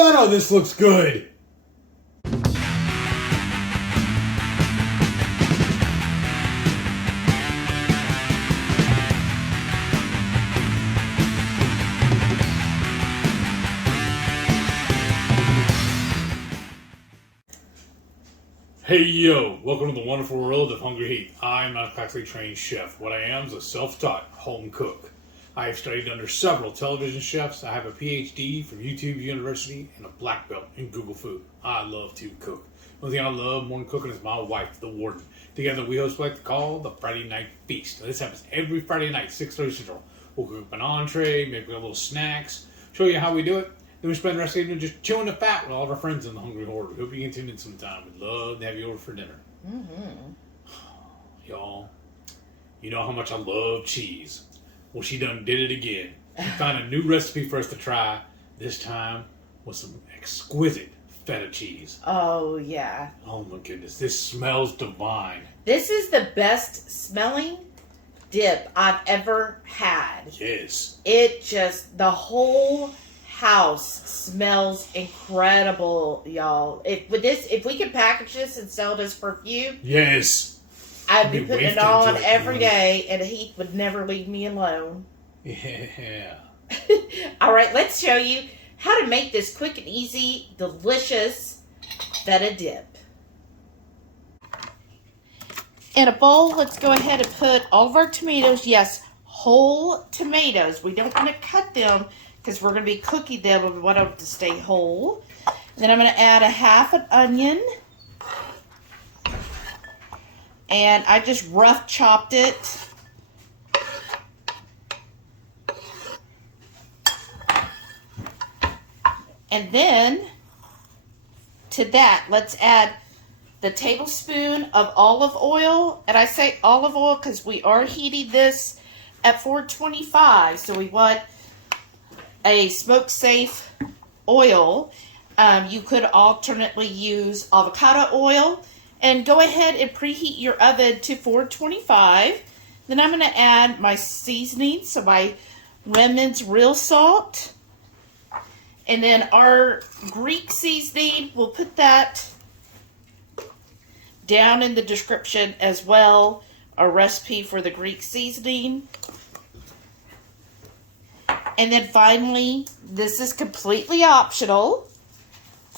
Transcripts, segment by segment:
Feta, this looks good! Hey yo, welcome to the wonderful world of Hungry Heat. I'm not a classically trained chef. What I am is a self-taught home cook. I have studied under several television chefs. I have a PhD from YouTube University and a black belt in Google Food. I love to cook. The only thing I love more than cooking is my wife, the warden. Together we host what I like to call the Friday Night Feast. Now, this happens every Friday night, 6:30 Central. We'll cook up an entree, make a little snacks, show you how we do it. Then we spend the rest of the evening just chewing the fat with all of our friends in the Hungry Horde. We hope you can tune in sometime. We'd love to have you over for dinner. Y'all, you know how much I love cheese. Well, she done did it again. She found a new recipe for us to try, this time with some exquisite feta cheese. Oh, yeah. Oh, my goodness. This smells divine. This is the best smelling dip I've ever had. Yes. It just, the whole house smells incredible, y'all. If we could package this and sell this for you, yes, I'd be putting it on every day, and Heath would never leave me alone. Yeah. All right, let's show you how to make this quick and easy, delicious feta dip. In a bowl, let's go ahead and put all of our tomatoes. Yes, whole tomatoes. We don't want to cut them, because we're going to be cooking them and we want them to stay whole. And then I'm going to add a half an onion. And I just rough chopped it. And then to that, let's add the tablespoon of olive oil. And I say olive oil because we are heating this at 425. So we want a smoke-safe oil. You could alternately use avocado oil, and go ahead and preheat your oven to 425. Then I'm going to add my seasoning, so my Redmond's real salt, and then our Greek seasoning. We'll put that down in the description as well, a recipe for the Greek seasoning. And then finally, this is completely optional,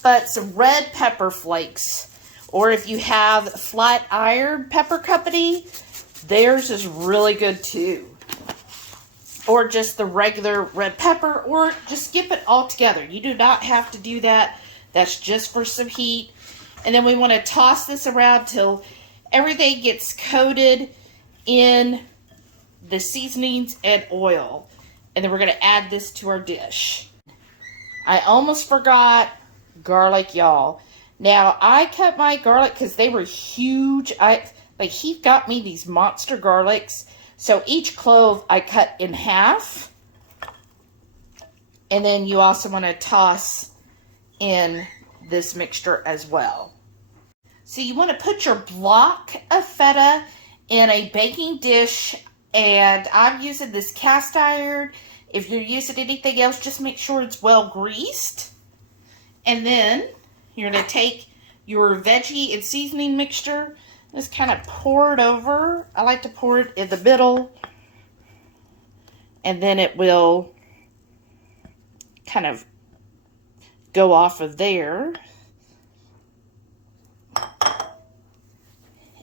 but some red pepper flakes. Or if you have Flat Iron Pepper Company, theirs is really good too. Or just the regular red pepper, or just skip it all together. You do not have to do that. That's just for some heat. And then we want to toss this around till everything gets coated in the seasonings and oil. And then we're going to add this to our dish. I almost forgot garlic, y'all. Now, I cut my garlic because they were huge. He got me these monster garlics. So each clove I cut in half. And then you also want to toss in this mixture as well. So you want to put your block of feta in a baking dish. And I'm using this cast iron. If you're using anything else, just make sure it's well greased. And then you're going to take your veggie and seasoning mixture. Just kind of pour it over. I like to pour it in the middle. And then it will kind of go off of there.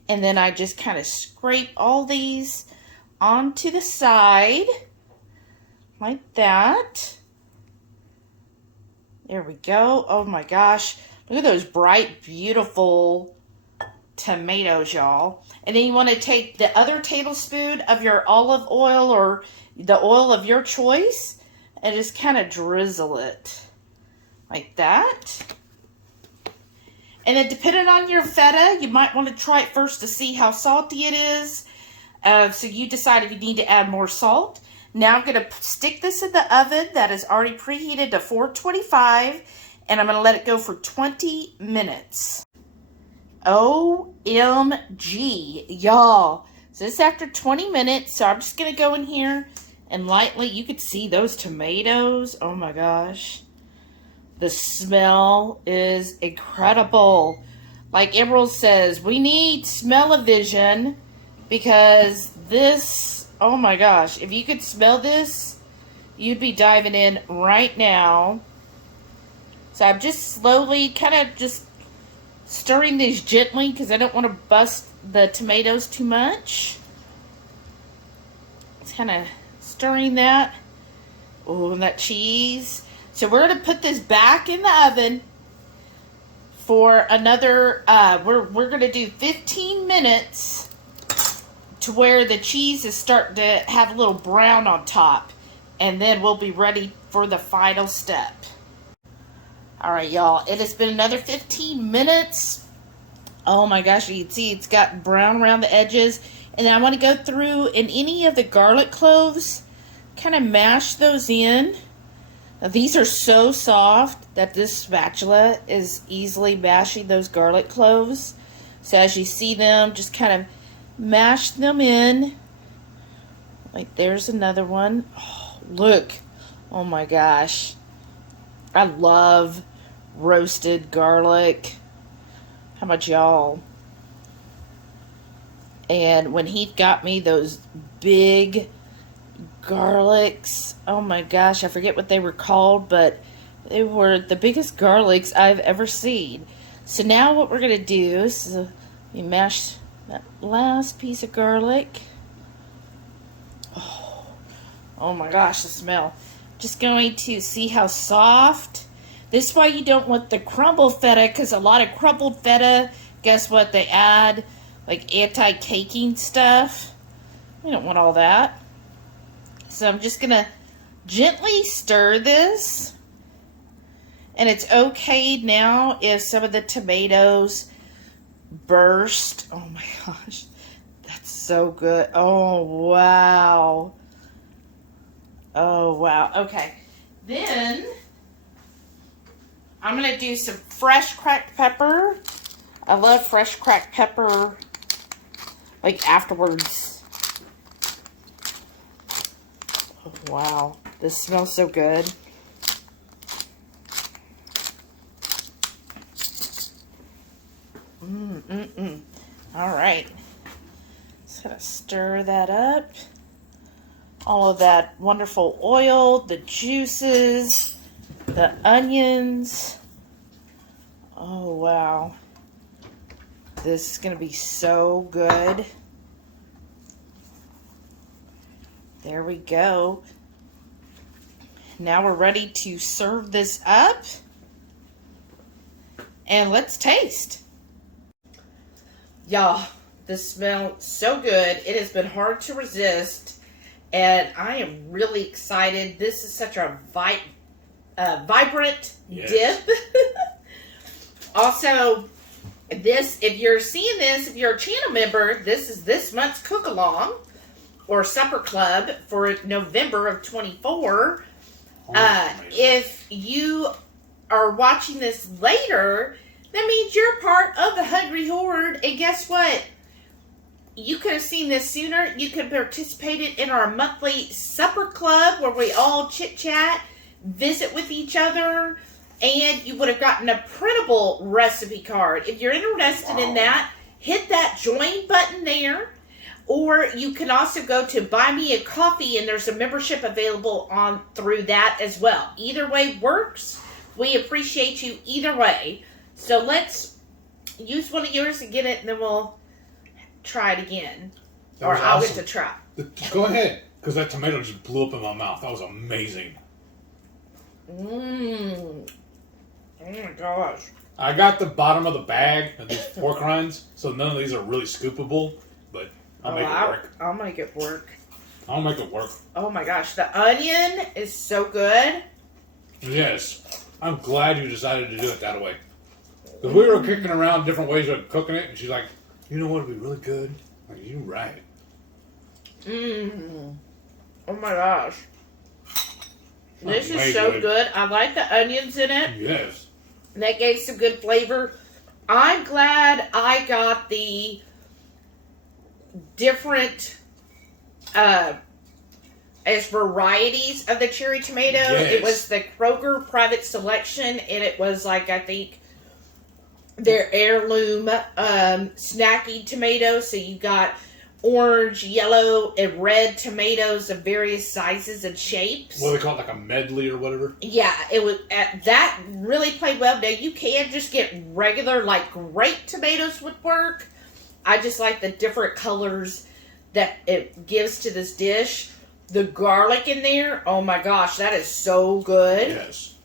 And then I just kind of scrape all these onto the side. Like that. There we go. Oh my gosh. Look at those bright, beautiful tomatoes, y'all. And then you want to take the other tablespoon of your olive oil or the oil of your choice and just kind of drizzle it like that. And then depending on your feta, you might want to try it first to see how salty it is. So you decide if you need to add more salt. Now I'm going to stick this in the oven that is already preheated to 425, and I'm going to let it go for 20 minutes. OMG, y'all. So this is after 20 minutes, so I'm just going to go in here and lightly, you could see those tomatoes. Oh my gosh. The smell is incredible. Like Emerald says, we need smell-o-vision because this, oh my gosh, if you could smell this, you'd be diving in right now. So I'm just slowly kind of just stirring these gently because I don't want to bust the tomatoes too much. It's kind of stirring that. Oh, and that cheese. So we're going to put this back in the oven for another, we're going to do 15 minutes to where the cheese is starting to have a little brown on top. And then we'll be ready for the final step. All right, y'all. It has been another 15 minutes. Oh my gosh, you can see it's got brown around the edges. And then I want to go through in any of the garlic cloves, kind of mash those in. Now, these are so soft that this spatula is easily mashing those garlic cloves. So as you see them, just kind of mash them in. Like there's another one. Oh, look. Oh my gosh. I love roasted garlic. How about y'all? And when he got me those big garlics, oh my gosh, I forget what they were called, but they were the biggest garlics I've ever seen. So now what we're going to do is we mash that last piece of garlic. Oh my gosh, the smell. Just going to see how soft. This is why you don't want the crumbled feta, because a lot of crumbled feta, guess what, they add like anti-caking stuff. We don't want all that. So I'm just going to gently stir this. And it's okay now if some of the tomatoes burst. Oh my gosh. That's so good. Oh, wow. Oh, wow. Okay. Then I'm going to do some fresh cracked pepper. I love fresh cracked pepper, like afterwards. Oh, wow. This smells so good. All right. Just going to stir that up. All of that wonderful oil, the juices, the onions. Oh, wow. This is going to be so good. There we go. Now we're ready to serve this up. And let's taste. Y'all, this smells so good. It has been hard to resist. And I am really excited. This is such a vibrant dip. Also, this, if you're seeing this, if you're a channel member, this is this month's Cookalong or Supper Club for November of 24. If you are watching this later, that means you're part of the Hungry Horde. And guess what? You could have seen this sooner. You could have participated in our monthly supper club where we all chit-chat, visit with each other, and you would have gotten a printable recipe card. If you're interested in that, hit that join button there. Or you can also go to Buy Me a Coffee, and there's a membership available on through that as well. Either way works. We appreciate you either way. So let's use one of yours and get it, and then we'll try it again. Or I'll get to try. Go ahead, because that tomato just blew up in my mouth. That was amazing. Oh my gosh. I got the bottom of the bag of these pork rinds, so none of these are really scoopable, but I'll make it work. I'll make it work. I'll make it work. Oh my gosh, the onion is so good. Yes. I'm glad you decided to do it that way. Because we were kicking around different ways of cooking it, and she's like, you know what would be really good? I'm like, you're right. Oh my gosh. This is so good. I like the onions in it. Yes. And that gave some good flavor. I'm glad I got the different, I as varieties of the cherry tomato. Yes. It was the Kroger Private Selection, and it was like, I think, their heirloom snacky tomatoes. So you got orange, yellow, and red tomatoes of various sizes and shapes. What do they call it, like a medley or whatever? Yeah, it was that really played well. Now you can just get regular, like, grape tomatoes would work. I just like the different colors that it gives to this dish. The garlic in there, oh my gosh, that is so good. Yes.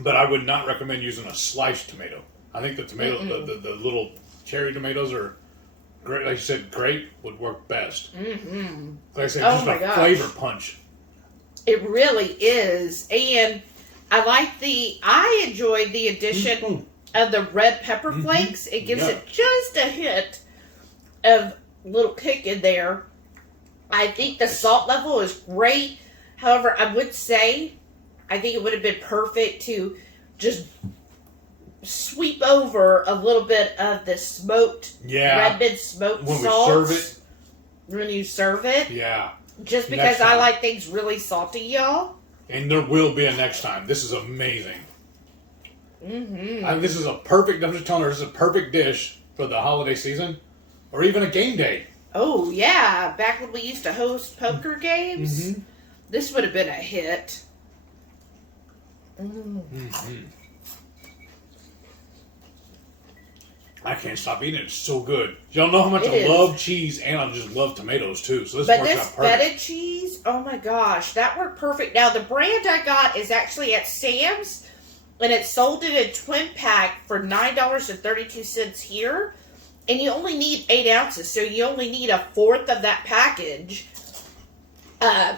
But I would not recommend using a sliced tomato. I think the tomato, the little cherry tomatoes are great. Like you said, grape would work best. Mm-hmm. Like I said, just a flavor punch. It really is. And I enjoyed the addition of the red pepper flakes. It gives it just a hint of little kick in there. I think the salt level is great. However, I would say I think it would have been perfect to just sweep over a little bit of the smoked Redmond smoked salt when we serve it. Yeah. Just because I like things really salty, y'all. And there will be a next time. This is amazing. This is a perfect, I'm just telling her, this is a perfect dish for the holiday season or even a game day. Oh, yeah. Back when we used to host poker games, this would have been a hit. I can't stop eating it. It's so good. Y'all know how much I love cheese and I just love tomatoes too. So this works out perfect. Feta cheese, oh my gosh, that worked perfect. Now, the brand I got is actually at Sam's, and it's sold in a twin pack for $9.32 here. And you only need 8 ounces, so you only need a fourth of that package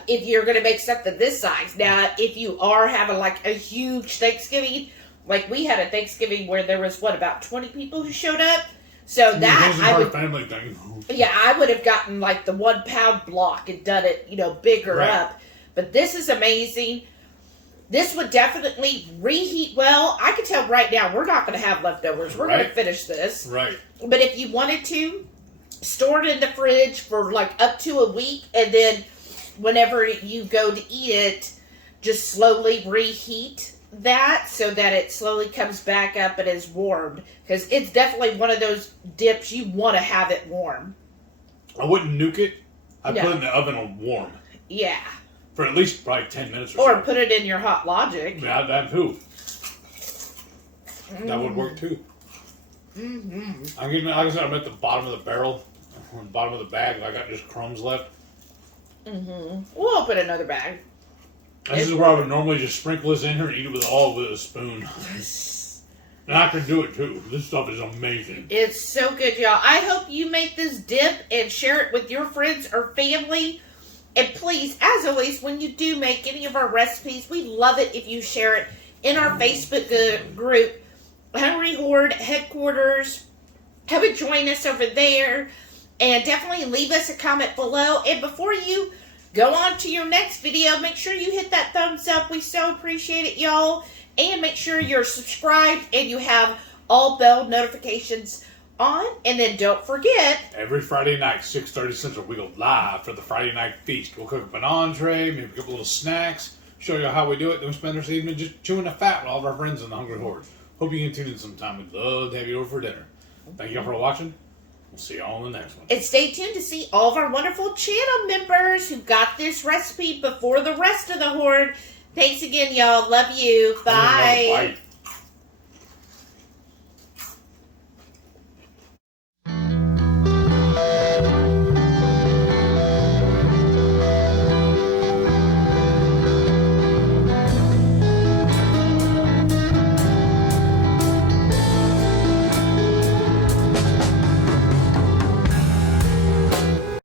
if you're going to make something this size. Now, if you are having like a huge Thanksgiving, like we had a Thanksgiving where there was, about 20 people who showed up? So that I would... family thing. Yeah, I would have gotten like the 1 pound block and done it, bigger up. But this is amazing. This would definitely reheat well. I can tell right now we're not going to have leftovers. We're going to finish this. Right. But if you wanted to, store it in the fridge for like up to a week, and then whenever you go to eat it, just slowly reheat that so that it slowly comes back up and is warmed. Because it's definitely one of those dips you want to have it warm. I wouldn't nuke it. I'd put it in the oven on warm. Yeah. For at least probably 10 minutes or so. Or put it in your Hot Logic. Yeah, that too. That would work too. I'm getting, like I said, I'm at the bottom of the barrel, on the bottom of the bag. I got just crumbs left. We'll open another bag. This is where I would normally just sprinkle this in here and eat it all with a spoon. And I can do it too. This stuff is amazing. It's so good, y'all. I hope you make this dip and share it with your friends or family. And please, as always, when you do make any of our recipes, we love it if you share it in our Facebook group, Hungry Horde Headquarters. Come and join us over there. And definitely leave us a comment below. And before you go on to your next video, make sure you hit that thumbs up. We so appreciate it, y'all. And make sure you're subscribed and you have all bell notifications on. And then don't forget, every Friday night, 6:30 Central, we go live for the Friday night feast. We'll cook up an entree, maybe a couple little snacks, show you how we do it. Then we spend our evening just chewing the fat with all of our friends in the Hungry Horde. Hope you can tune in sometime. We'd love to have you over for dinner. Thank you all for watching. We'll see you all in the next one. And stay tuned to see all of our wonderful channel members who got this recipe before the rest of the Horde. Thanks again, y'all. Love you. Bye.